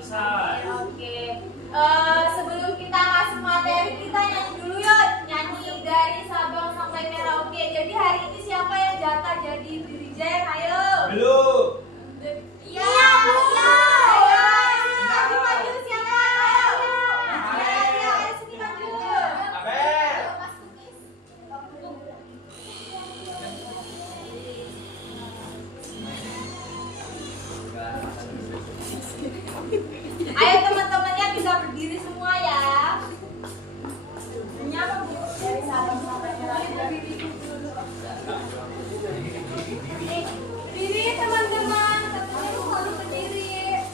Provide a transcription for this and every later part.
Selesai. Oke. Sebelum kita masuk materi, kita nyanyi dulu yuk. Nyanyi dari Sabang sampai Merauke. Jadi hari ini siapa yang jatah jadi dirijen? Ayo. Belum. Iya, iya. Ayo. Maju, maju siapa? Ayo. Ayo, sini maju. Abel. Ayo teman-temannya bisa berdiri semua ya. Menyapa Bu dari Sabang sampai Merauke. Berdiri teman-teman, katanya lu harus berdiri.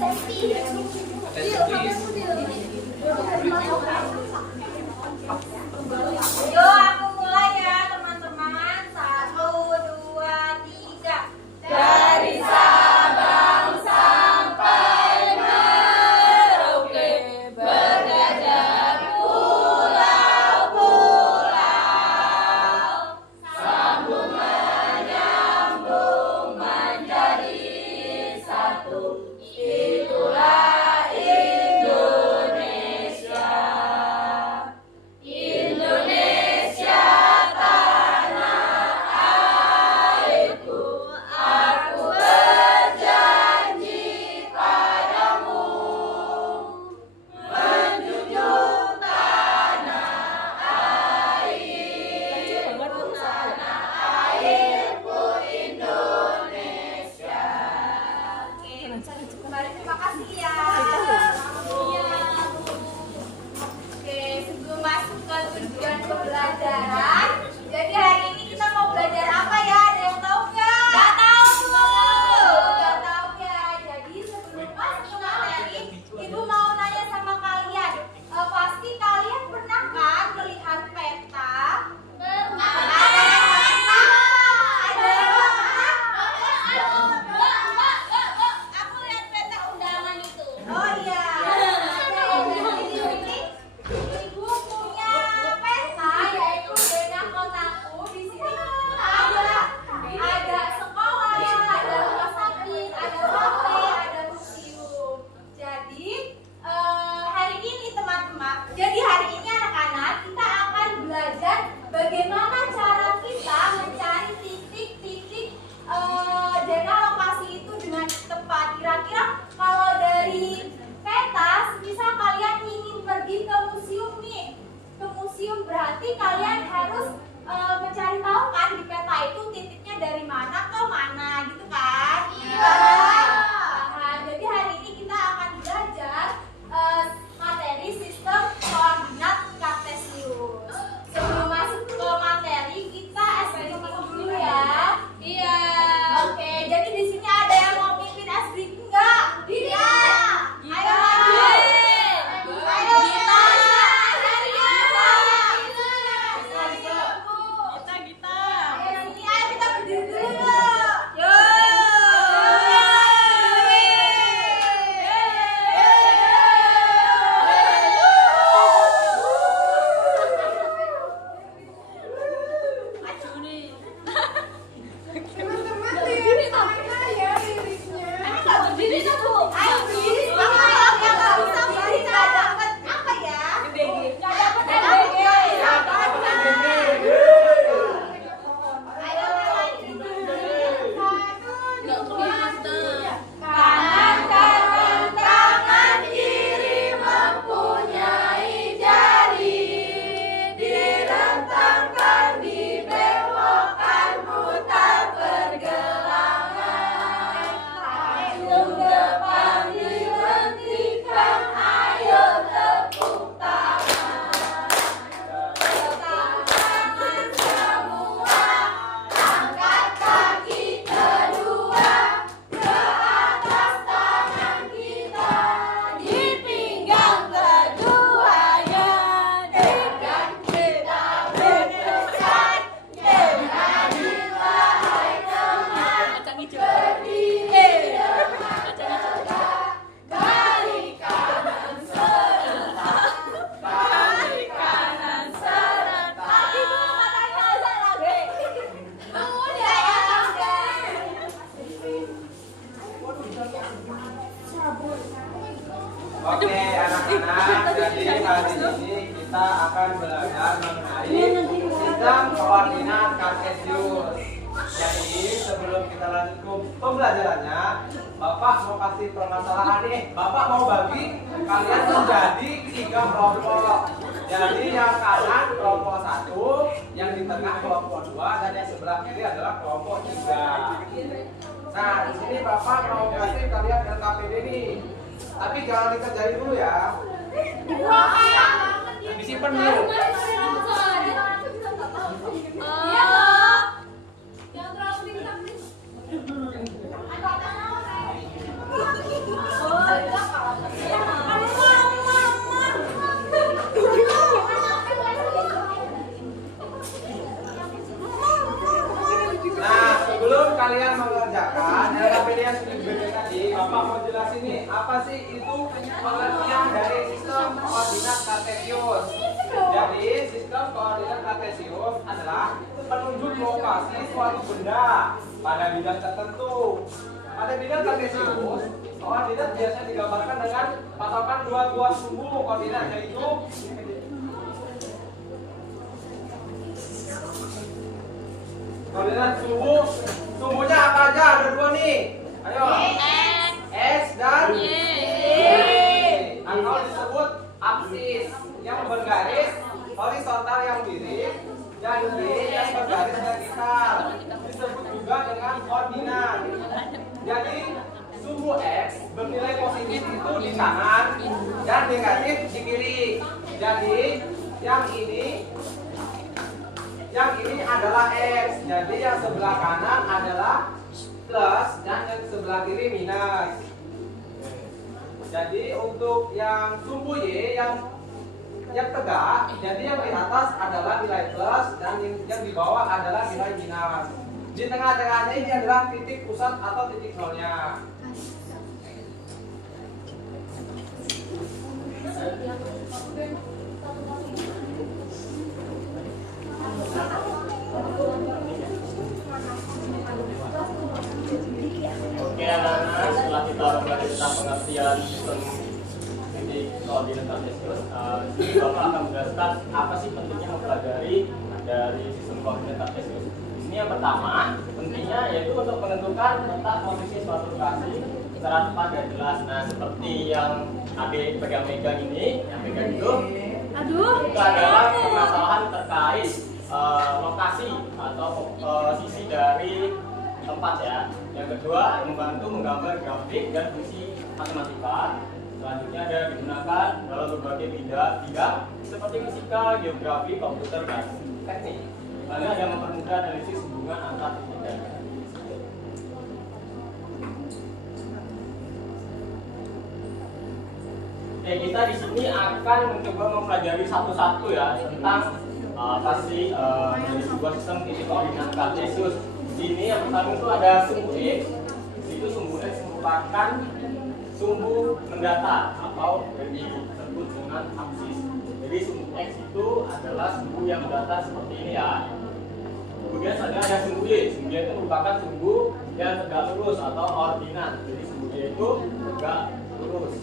Safety. Yo, aku mulai ya teman-teman. 1, 2, 3. Dari Sabang sampai Merauke, berjajah pulau-pulau, sambung menyambung menjadi satu. Itulah Indonesia. Indonesia tanah airku, aku berjanji padamu menjunjung tanah airku Indonesia. Oke, kembali terima kasih ya. Oke, sebelum masuk ke tujuan pembelajaran, jadi hari ini kita mau belajar apa ya? Ada yang tahu nggak? Nggak tahu. Nggak tahu ya. Jadi sebelum masuk ke materi, Ibu mau nanya sama kalian. Pasti kalian pernah kan melihat peta? Pernah. Ada yang pernah? Ada yang pernah? Aku lihat peta undangan itu. Oh iya. Jadi Ibu punya peta yaitu zona kotaku. Di sini ada sekolah, ada rumah sakit, ada kafe, ada museum. Jadi hari ini teman-teman, jadi hari ini anak-anak kita akan belajar bagaimana cara kita mencari titik-titik zona lokasi itu dengan tepat. Kira-kira kalau dari peta, misal kalian ingin pergi ke museum nih, ke museum berarti kalian harus mencari tahu kan di peta itu titiknya dari mana ke mana gitu kan? Iya. Nah, jadi hari ini kita akan belajar materi sistem koordinat kartesius. Sebelum masuk ke materi, kita SBQ dulu ya. Iya. Oke, jadi di sini ada yang mau mimpin SBQ enggak? Iya. Ayo maju. Ayo kita. Ayo sini, ayo kita berdiri dulu yuk. Teman-teman lihat sana ya liriknya. Ayo berdiri dulu. Ayo berdiri. Yang nggak bisa berdiri nggak dapat apa ya? Nggak dapat MBG. Ayo lagi. 1, 2, 3. Kanan kanan tangan kiri mempunyai jari, direntangkan, dibelokkan, putar pergelangan, ujung depan Oke anak-anak, jadi hari ini kita akan belajar mengenai sistem koordinat kartesius. Jadi sebelum kita lanjut ke pembelajarannya, Bapak mau kasih permasalahan nih. Bapak mau bagi kalian menjadi 3 kelompok. Jadi yang kanan kelompok 1, yang di tengah kelompok 2, dan yang sebelah kiri adalah kelompok 3. Nah, di sini Bapak mau kasih kalian LKPD nih. Tapi jangan dikerjain dulu ya. Disimpan dulu. Nah, sebelum kalian mengerjakan LKPD yang sudah diberikan tadi, Bapak mau jelasin nih, apa sih itu pengertian dari sistem koordinat kartesius. Jadi, sistem koordinat kartesius adalah penunjuk lokasi suatu benda pada bidang tertentu. Pada bidang kartesius, koordinat biasanya digambarkan dengan patokan 2 buah sumbu koordinat, yaitu koordinat sumbunya apa aja? Ada 2 nih. Ayo. X dan Y. Atau disebut aksis yang bergaris horizontal yang miring, dan Y yang bergaris vertikal. Disebut juga dengan koordinat. Jadi sumbu X bernilai positif itu di kanan dan negatif di kiri. Jadi yang ini adalah X. Jadi yang sebelah kanan adalah plus dan yang sebelah kiri minus. Jadi untuk yang sumbu Y yang tegak, jadi yang di atas adalah nilai plus dan yang di bawah adalah nilai minus. Di tengah-tengahnya ini adalah titik pusat atau titik nolnya. Oke anak-anak, setelah kita belajar tentang pengertian sistem titik koordinat kartesius, Bapak akan menjelaskan apa sih pentingnya mempelajari dari sistem koordinat kartesius. Di sini yang pertama, pentingnya yaitu untuk menentukan letak posisi suatu lokasi secara tepat dan jelas. Nah, seperti yang adik pegang-pegang ini, yang pegang itu adalah permasalahan terkait lokasi atau posisi dari tempat ya. Yang kedua, membantu menggambar grafik dan fungsi matematika. Selanjutnya ada digunakan dalam berbagai bidang seperti fisika, geografi, komputer, dan teknik. Lalu ada mempermudah analisis hubungan antar titik dan Oke, kita di sini akan mencoba mempelajari satu-satu ya tentang apa sih dari sebuah sistem titik koordinat kartesius. Di sini yang pertama itu ada sumbu X. Itu sumbu X merupakan sumbu mendatar atau disebut dengan aksis. Jadi sumbu X itu adalah sumbu yang mendatar seperti ini ya. Kemudian ada sumbu Y. Sumbu Y itu merupakan sumbu yang tegak lurus atau ordinat. Jadi sumbu Y itu tegak lurus.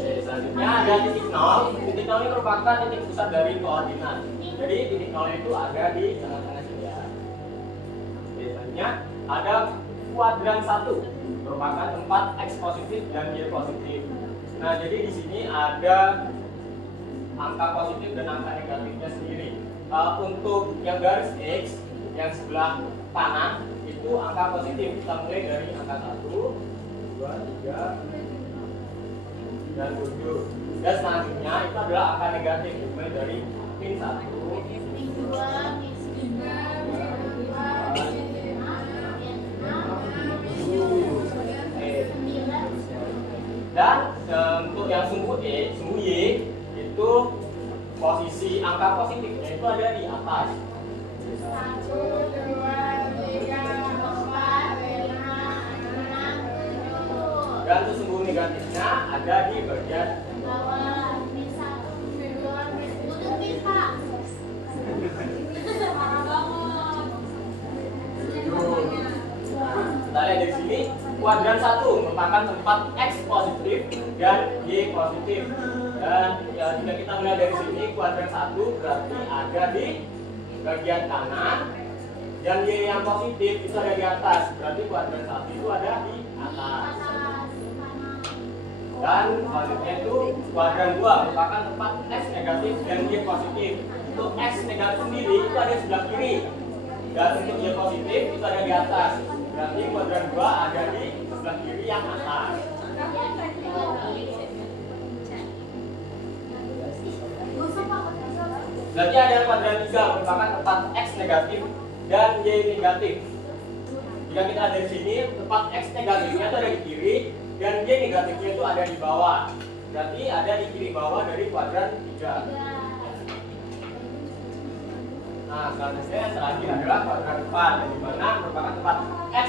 Selanjutnya ada titik nol. Titik nol ini merupakan titik pusat dari koordinat. Jadi titik nol itu ada di tengah-tengah sini ya. Biasanya ada kuadran 1, merupakan tempat X positif dan Y positif. Nah, jadi di sini ada angka positif dan angka negatifnya sendiri. Untuk yang garis X yang sebelah kanan itu angka positif. Kita mulai dari angka 1, 2, 3 dan 7. Dan selanjutnya itu adalah angka negatif, mulai dari pin 1, 2, 5, dan untuk yang sumbu Y itu posisi angka positifnya itu ada di atas. 1, 2, 3, 4, 5, 6, 7. Dan untuk sumbu negatifnya ada di bagian bawah. Bisa. Butuh pipa. Parah banget. kuadran 1 merupakan tempat X positif dan Y positif. Dan ya, jika kita melihat dari sini, kuadran 1 berarti ada di bagian kanan dan Y yang positif itu ada di atas. Berarti kuadran 1 itu ada di atas. Dan selanjutnya itu kuadran 2 merupakan tempat X negatif dan Y positif. Untuk X negatif sendiri itu ada di sebelah kiri. Dan untuk Y positif itu ada di atas. Berarti kuadran 2 ada di sebelah kiri yang atas. Berarti ada kuadran 3 merupakan tempat X negatif dan Y negatif. Jika kita ada di sini, tempat X negatifnya itu ada di kiri dan Y negatifnya itu ada di bawah. Berarti ada di kiri bawah dari kuadran 3. Nah, selanjutnya adalah kuadran 4, di mana merupakan tempat X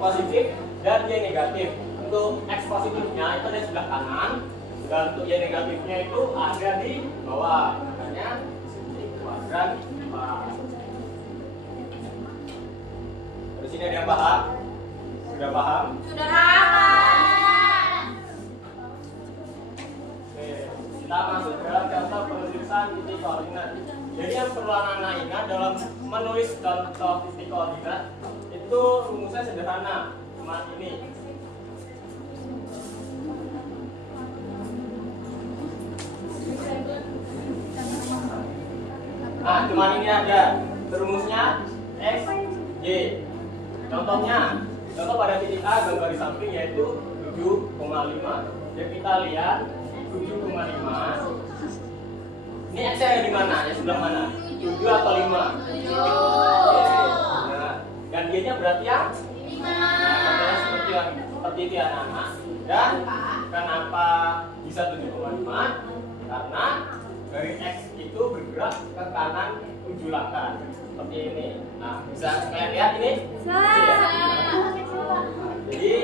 positif dan Y negatif. Untuk X positifnya itu ada di sebelah kanan, dan untuk Y negatifnya itu ada di bawah. Makanya di sini kuadran 4. Di sini ada yang paham? Sudah paham? Sudah paham. Oke, kita masuk ke dalam contoh penulisan titik koordinat. Jadi yang perlu anak-anak ingat dalam menulis contoh titik koordinat itu rumusnya sederhana, cuma ini. Nah, cuma ini aja. Rumusnya X, Y. Contohnya, contoh pada titik A gambar di samping yaitu 7,5. Jadi kita lihat 7,5. Ini X ada di mana? Ya sebelah mana? 7 atau 5? 7. Nah, dan Y-nya berarti yang 5. Nah, seperti itu ya anak-anak. Dan kenapa bisa 7,5? Karena dari X itu bergerak ke kanan 7 langkah. Seperti ini. Nah, bisa kalian lihat ini? Jadi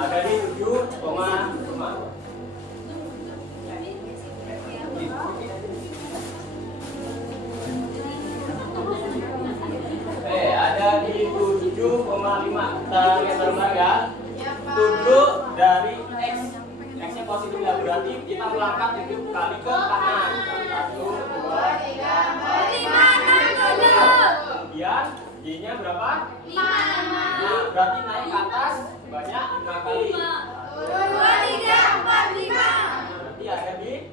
ada di 7,5. Ada di 7,5. Kita lihat bareng ya. 7 dari X. X-nya positif ya, berarti kita melangkah 7 kali ke kanan. 1, 2, 3, 4, 5. Kemudian Y-nya berapa? 5. Nah, berarti naik ke atas banyak 5 kali. 2, 3, 4, 5. Berarti ada di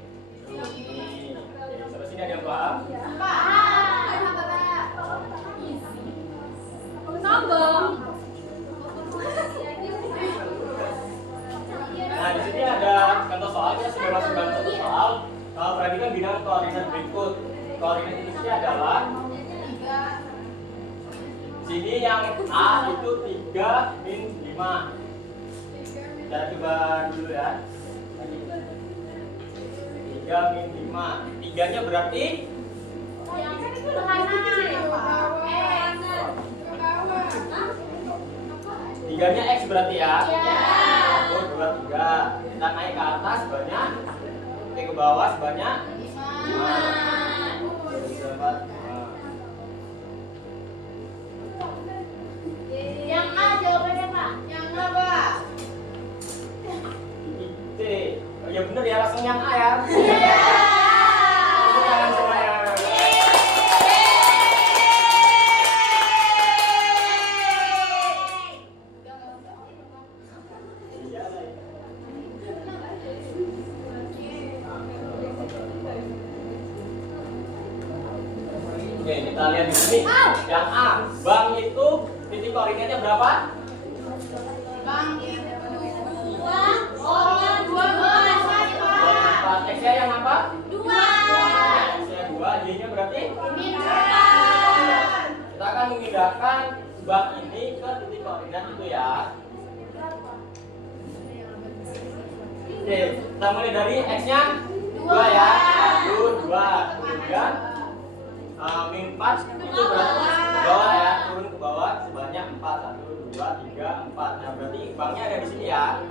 sini. Sampai sini ada yang paham? Sombong. Nah, di sini ada contoh soalnya, sudah masuk dalam contoh soal. Kalau perhatikan bidang koordinat berikut. Koordinat ini adalah sini yang A itu 3 min 5. Kita coba dulu ya. 3 min 5. 3-nya berarti Tiganya X berarti ya? 1, 2, 3. Kita naik ke atas banyak, ke bawah sebanyak 5. Yang A jawabannya Pak. Yang A Pak. C. Oh, ya bener ya, langsung yang A ya. Tepuk tangan semuanya. Oke, kita lihat di sini. Yang A, bank itu titik koordinatnya berapa? Bang, ya. 2,2. X-nya yang apa? 2. X-nya 2, Y-nya berarti? Kita akan memindahkan bank ini ke titik koordinat itu ya. Oke, kita mulai dari X-nya 2 ya. 1, 2. Kemudian min 4 itu berarti ke bawah ya, turun ke bawah sebanyak 4. 1, 2, 3, 4. Nah, berarti banknya ada di sini ya.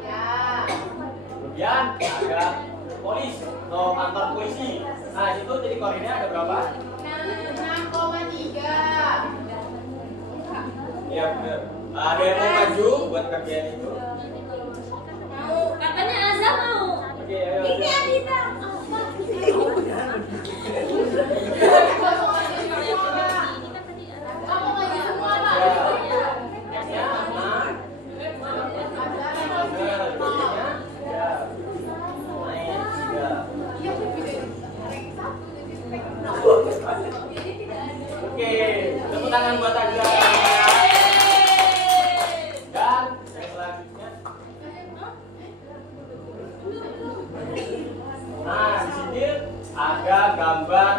Kemudian ada polis atau kantor polisi. Nah, itu titik koordinatnya ada berapa? 6,3. Iya benar. Ada yang mau maju buat bagian itu? Mau. Katanya Azam mau. Oke, ayo. Ini Adita. Kamu maju semua, Pak. Ya, aman. Benar, bagiannya. Ya. Naik, tiga. Oke, tepuk tangan buat Aja. Dan yang selanjutnya. Nah, di sini ada gambar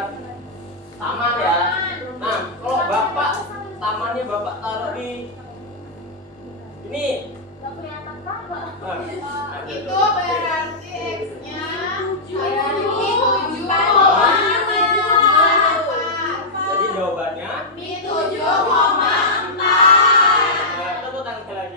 taman ya. Nah, kalau Bapak tamannya Bapak taruh di ini. Nah, Itu berarti X-nya jadi jawabannya 7,4. nah, tepuk tangan sekali lagi.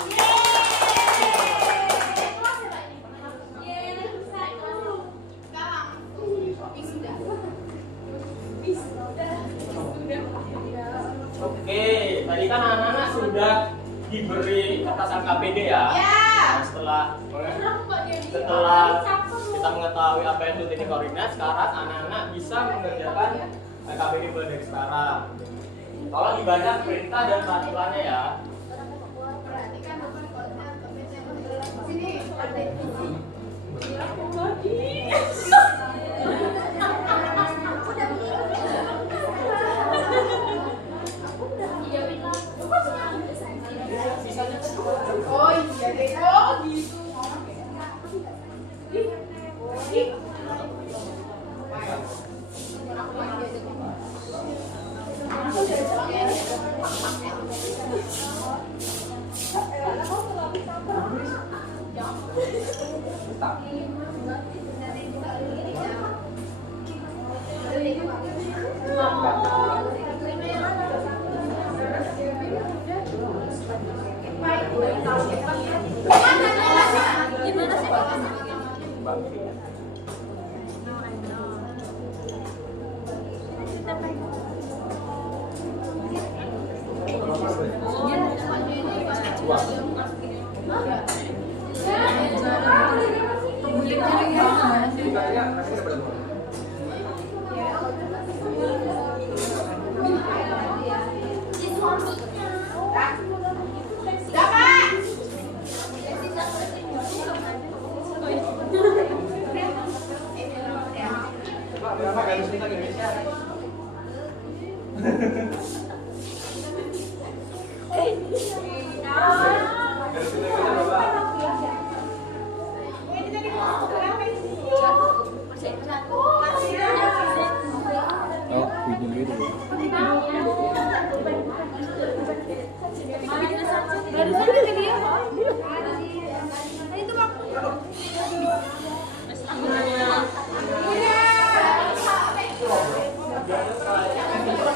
Oke, tadi kan anak-anak sudah diberi atasan KPD ya. Nah, setelah kita mengetahui apa itu titik koordinat, sekarang anak-anak bisa mengerjakan KPD mulai dari sekarang. Kalau dibaca perintah dan peraturannya ya. Oh iya deh, oh gitu.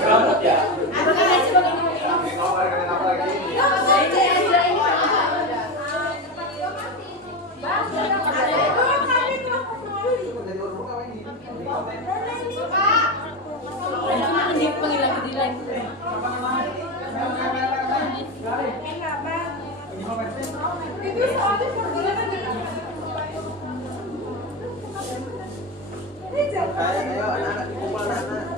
Rambut ya? Ayo anak-anak dikumpul anak-anak.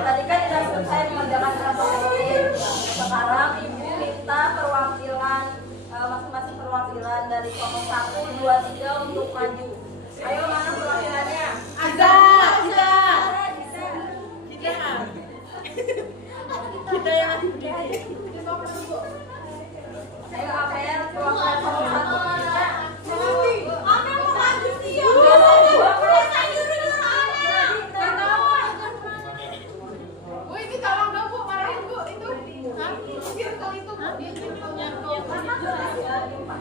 Tadi kan sudah selesai mengerjakan rapor. Sekarang ibu minta perwakilan masing-masing perwakilan dari kelompok 1, 2, 3 untuk maju. Ayo mana perwakilannya? Kita yang lagi berdiri. Ayo Apel, perwakilan kelompok 1 kita.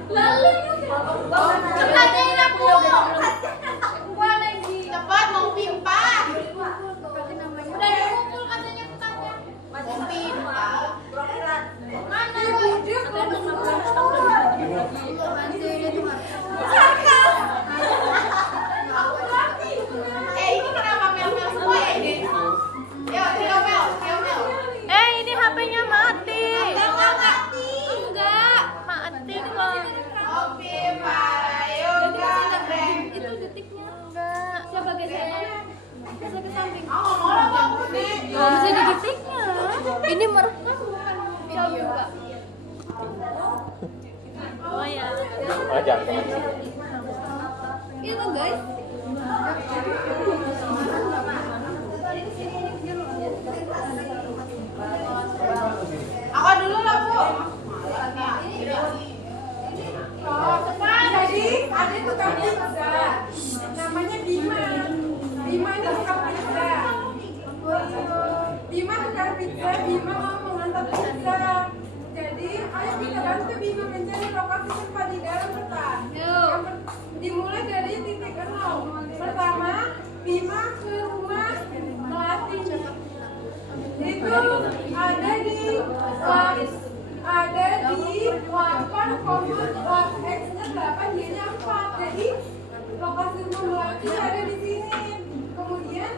Lalu cepatnya aku. Gua lagi. Cepat mau pimpa. Udah dikumpul katanya tetangga. Mau pimpa. Perwakilan. Mana? Ini kenapa mel-mel semua ya ini? Yo, mel. Ini HP-nya mati. Enggak mati. Enggak. Mati kok. Oke, Yoga. Itu detiknya enggak. Coba geser. Geser ke samping. Nggak bisa di detiknya. Ini merekam video. Oh ya. Wajar. Itu guys. Aku dulu lah, Bu. Jadi ada tukang pizza. Namanya Bima. Bima ini tukang pizza. Bima tukang pizza. Bima mau mengantar pizza. Jadi ayo kita bantu Bima mencari lokasi tempat di dalam peta. Dimulai dari titik 0. Pertama, Bima ke rumah Melati. Itu ada di 8, X-nya 8, Y-nya 4. Jadi lokasi rumah Melati ada di sini. Kemudian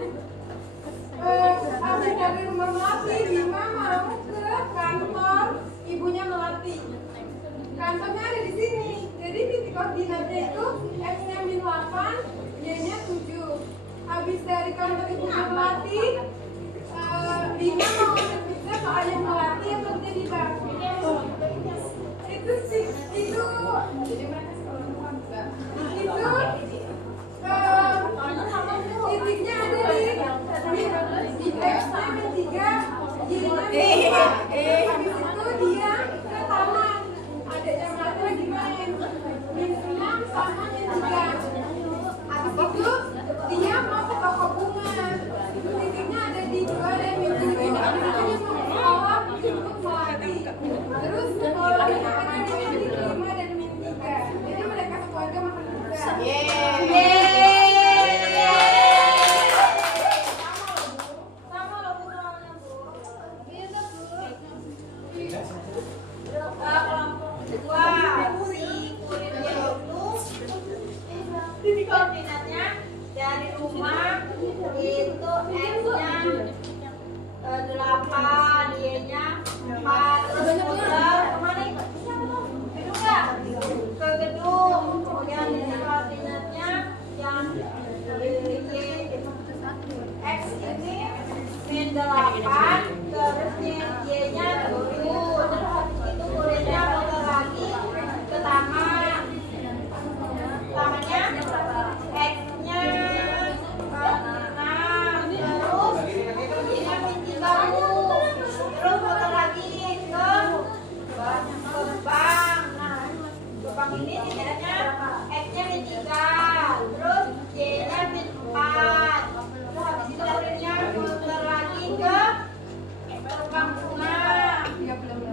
habis dari rumah Melati, Bima mau ke kantor ibunya Melati. Kantornya ada di sini. Jadi titik koordinatnya itu X-nya -8, Y-nya 7. Habis dari kantor ibunya Melati, Bima mau nganter pizza ke ayah Melati yang kerja di bank. Itu sih, itu. Jadi mereka sekolah juga. Titiknya ada di X-nya -3, Y-nya -4. Habis itu dia ke taman. Adanya Melati lagi main. -6 sama -3. Habis itu dia mau ke toko bunga. Titiknya ada di 2 dan -7. Habis itu sekolah untuk Melati. Terus sekolah yang ada di -5 dan -3. Jadi mereka sekeluarga makan pizza. Sama loh Bu, namanya Bu. Iya tuh Bu. Kelompok kedua, si kurirnya itu titik koordinatnya dari rumah itu X-nya 8, Y-nya 4. Terus kemana itu? Gedung nggak? Ke gedung. Kemudian titik koordinatnya yang X ini -8, terus Y-nya 7. Terus habis itu kurirnya muter lagi ke taman. Tamannya X-nya 6, terus Y-nya -3 Bu. Terus muter lagi ke bank. Nah, ke bank ini tidaknya X-nya -3, terus Y-nya -4. Terus habis itu akhirnya muter lagi ke bank bunga.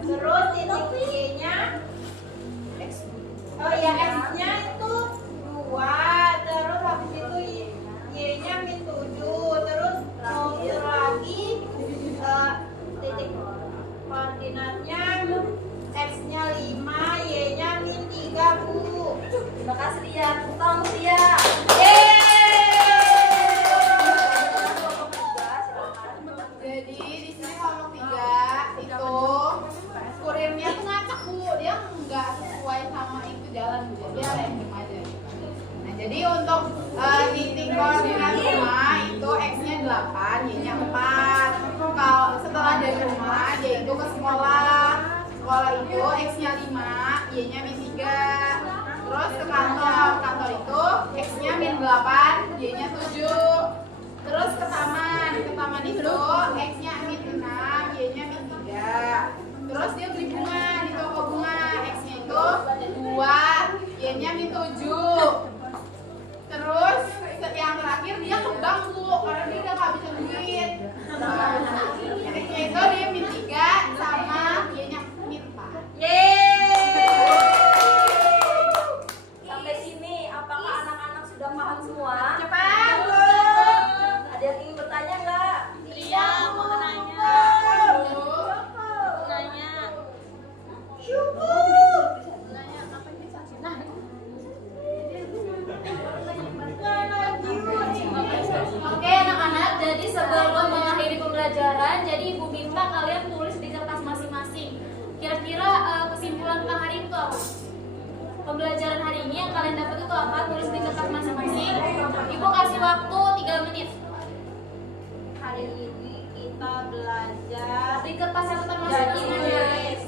Terus titik Y-nya X-nya itu 2, terus habis itu Y-nya -7, terus muter lagi titik koordinatnya X-nya 5, Y-nya -3 Bu. Terima kasih Lia. Tolong Lia. Jadi di sini kelompok 3 itu kurirnya tuh ngacak Bu, dia nggak sesuai sama itu jalan Bu, jadi dia random aja gitu. Nah jadi untuk titik koordinat rumah itu X-nya 8, Y-nya 4. Kalau setelah dari rumah dia itu ke sekolah, sekolah itu X-nya 5, Y-nya -3. Terus ke kantor itu X-nya -8, Y-nya 7. Terus ke taman itu X-nya -6, Y-nya -3. Terus dia beli bunga di toko bunga, X-nya itu 2, Y-nya -7. Terus yang terakhir dia ke bank Bu, karena dia udah kehabisan duit. Titiknya itu dia -3 sama Y-nya -4. pembelajaran hari ini yang kalian dapat itu apa? Tulis di kertas masing-masing. Ibu kasih waktu 3 menit. Hari ini kita belajar Di kertas catatan jadi masing-masing. tulis.